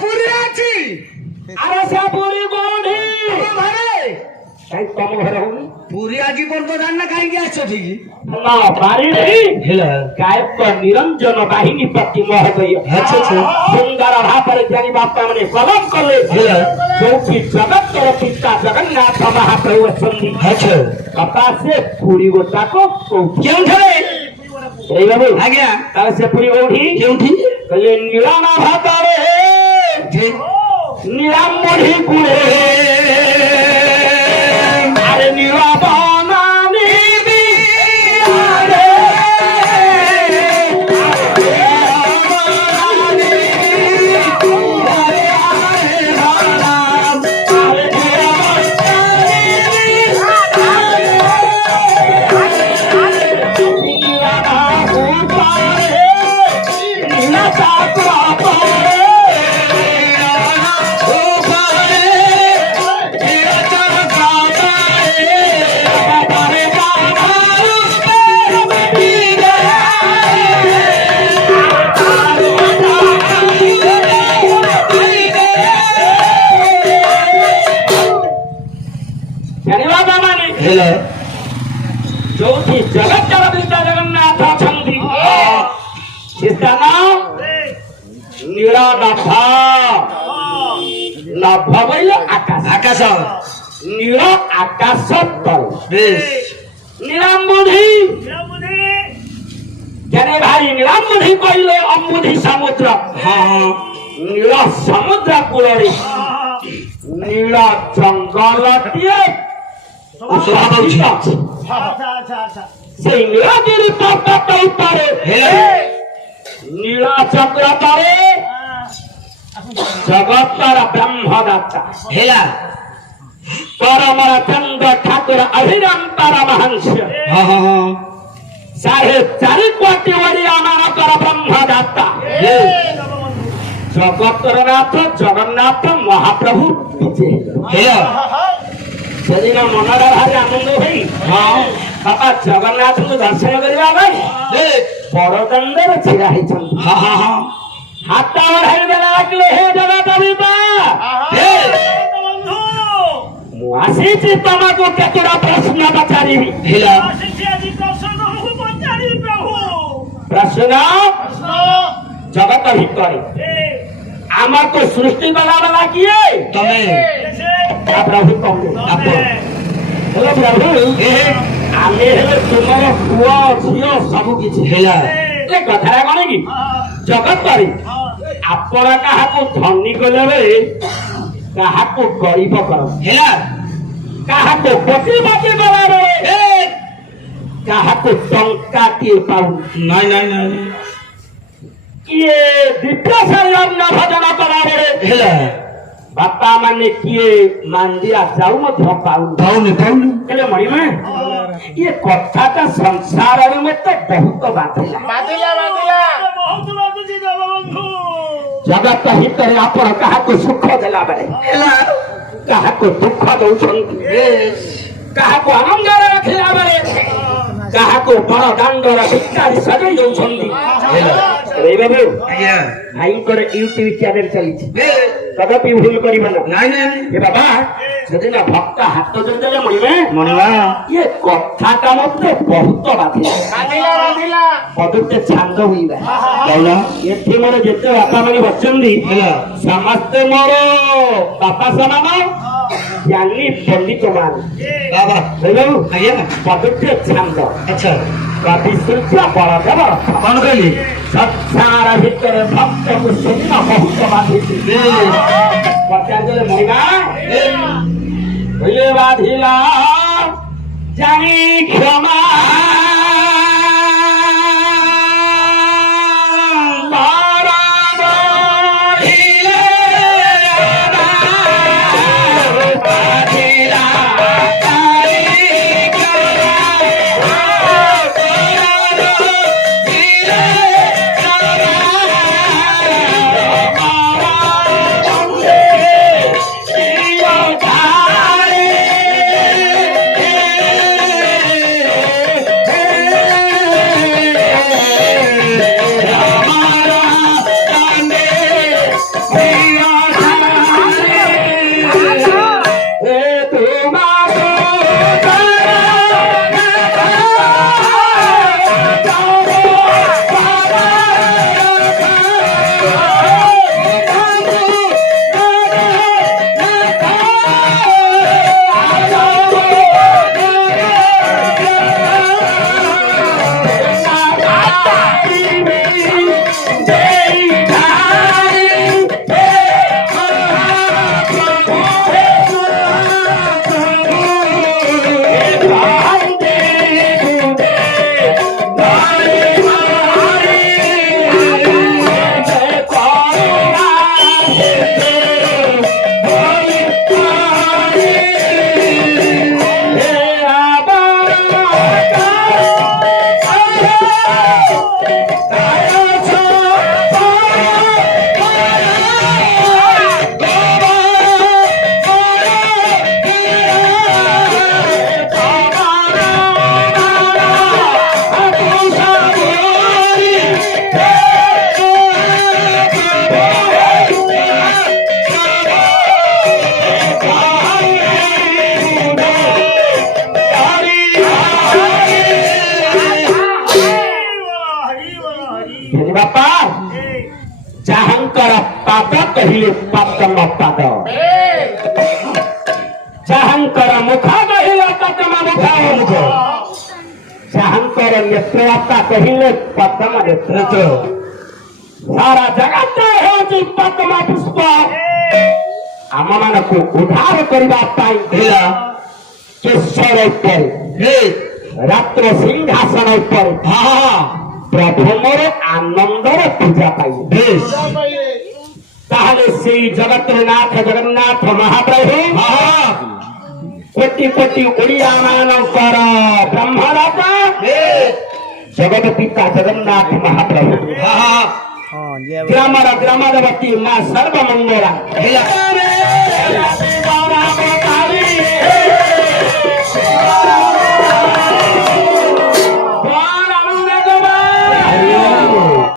পুরী আছি আরে সে পুরী কোনটি ঘরে তম ঘরে হউনি পুরী আଜି পর্যন্ত রান্না খাইকি আসছো ঠিকই না পারি নেই গায়ক নিরঞ্জন বাহিনী প্রতি মহোদয় সুন্দর ভাବରେ জানি ବାପା ମାନେ କଲମ କଲେ ଯୋଉଠି ଜଗତର ପିତା ଜଗନ୍ନାଥ ମହାପ୍ରଭୁ ଅଛନ୍ତି କଥା ସେ ପୁରୀ ଗୋଟାକ କେଉଁଠାରେ ଏଇ ବାବୁ ଆଜ୍ଞା ତାହେଲେ ସେ ପୁରୀ କୋଉଠି କେଉଁଠି କହିଲେ ନୀଳନା ଭାତରେ ନୀଳାମଢି କୁଳେ ଆରେ ନୀଳବନା ନିବି ଆରେ ଯୋଉଠି ଜଗତର ପିତା ଜଗନ୍ନାଥ ଅଛନ୍ତି ସେ ସ୍ଥାନ ନୀଳନଭ ନଭ ବୋଇଲେ ଆକାଶ ଆକାଶ ନୀଳ ଆକାଶ ତଳ ବେଶ ନୀଳାମ୍ବୁଧି ଜାନେ ଭାଇ ନୀଳାମ୍ବୁଧି କହିଲେ ଅମ୍ବୁଧି ସମୁଦ୍ର ନୀଳ ସମୁଦ୍ର କୂଳରେ ନୀଳ ଜଙ୍ଗଲଟିଏ সেই নীলগিরি পর্বত উপরে নীল চক্র তলে জগতর ব্রহ্মদাতা হেলা পরমর চন্দ্র ঠাকুর অভিরাম পরমহংস 4.5 কোটি ওড়িয়া মানবর ব্রহ্মদাতা জগতর নাথ জগন্নাথ মহাপ্রভু বিজে হেলা সেদিন মনটা ভারি আনন্দ ভাই বাবা জগন্নাথଙ୍କୁ ଦର୍ଶନ କରିବା ପାଇଁ ବଡ଼ଦାଣ୍ଡରେ ଛିଡ଼ା ହେଇଛନ୍ତି ହାତ ବଢାଇ ଦେଲା ଡାକିଲେ ହେ ଜଗତ ପିତା ମୁଁ ଆସିଛି ତମକୁ କେତୋଟା ପ୍ରଶ୍ନ ପଚାରିବି ପ୍ରଶ୍ନ ଜଗତ ଭିତରେ ଆମକୁ ସୃଷ୍ଟି କଲା ବାଲା କିଏ ତମେ ପ୍ରଭୁ ତମେ ହେଲେ ପ୍ରଭୁ ଆମେ ହେଲେ ତୁମର ପୁଅ ଝିଅ ସବୁ କିଛି ହେଲା ଏ କଥାଟା କଣ କି ଜଗତରେ ଆପଣ କାହାକୁ ଧନୀ କଲେ ବେଳେ କାହାକୁ ଗରିବ କର ହେଲା କାହାକୁ କୋଟିପତି କଲା ବେଳେ କାହାକୁ ଟଙ୍କାଟିଏ ପାଉ ନାଇଁ ନାଇଁ ନାଇଁ କିଏ ଦିବ୍ୟସାରୀ ଅନ୍ନ ଭୋଜନ କଲା ବେଳେ ହେଲା ବାପା ମାନେ କିଏ ମାଣ୍ଡିଆ ଯାଉ ମଧ୍ୟ ପାଉନି ହେଲେ ମଣିମା ଇଏ କଥାଟା ସଂସାରରେ ମତେ ବହୁତ ବାଧିଲା ଜଗତ ଭିତରେ ଆପଣ କାହାକୁ ସୁଖ ଦେଲା ବେଳେ ହେଲା କାହାକୁ ଦୁଃଖ ଦଉଛନ୍ତି କାହାକୁ ଆନନ୍ଦରେ ରଖିଲା ବେଳେ କାହାକୁ ବଡ ଦାଣ୍ଡର ଭିକାରୀ ସଜାଇ ଦଉଛନ୍ତି ଭାଇଙ୍କର ୟୁଟ୍ୟୁବ ଚ୍ୟାନେଲ ଚାଲିଛି କଦାପି ଭୁଲ କରିବ ନା ଏ ବାବା ସେଦିନ ଭକ୍ତ ହାତ ଯୋଡ଼ିଦେଲେ ମଣିମା ଇଏ କଥାଟା ମତେ ବହୁତ ବାଧିଲା ପଦଟେ ଛାନ୍ଦ ହୁଇବା ଏଠି ମୋର ଯେତେ ବାପା ମାନେ ବସିଛନ୍ତି ସମସ୍ତେ ମୋର ବାପା ସମାନ ଜ୍ଞାନୀ ପଣ୍ଡିତ ମାନ ପଦଟେ ଛାନ୍ଦ ଆଚ୍ଛା କବି ସୂର୍ଯ୍ୟ ବଳଦେବ କଣ କହିଲି ସଂସାର ଭିତରେ ଭକ୍ତକୁ ଶୂନ୍ୟ ବହୁତ ବାଧିଛି ପଚାରିଦେଲେ ମହିମା କହିଲେ ବାଧିଲା ଜାଣି କ୍ଷମା ବାପା ଯାହାଙ୍କର ପାଦ କହିଲେ ପଦ୍ମ ପାଦ, ଯାହାଙ୍କର ମୁଖ କହିଲେ ପଦ୍ମ ମୁଖ, ଯାହାଙ୍କର ନେତ୍ରତା କହିଲେ ପଦ୍ମ ନେତ୍ର, ସାରା ଜଗତ ହେଉଛି ପଦ୍ମ ପୁଷ୍ପ। ଆମମାନଙ୍କୁ ଉଦ୍ଧାର କରିବା ପାଇଁ କେଶର ଉପରେ ରାତ୍ର ସିଂହାସନ ଉପରେ ପ୍ରଭୁ ମୋର ଆନନ୍ଦର ପୂଜା ପାଇବେ। ତାହେଲେ ସେଇ ଜଗତର ନାଥ ଜଗନ୍ନାଥ ମହାପ୍ରଭୁ କୋଟି କୋଟି ଓଡ଼ିଆ ମାନଙ୍କର ବ୍ରହ୍ମରାଜା ଜଗତ ପିତା ଜଗନ୍ନାଥ ମହାପ୍ରଭୁ, ଗ୍ରାମର ଗ୍ରାମଦେବତୀ ମା ସର୍ବମଙ୍ଗଳା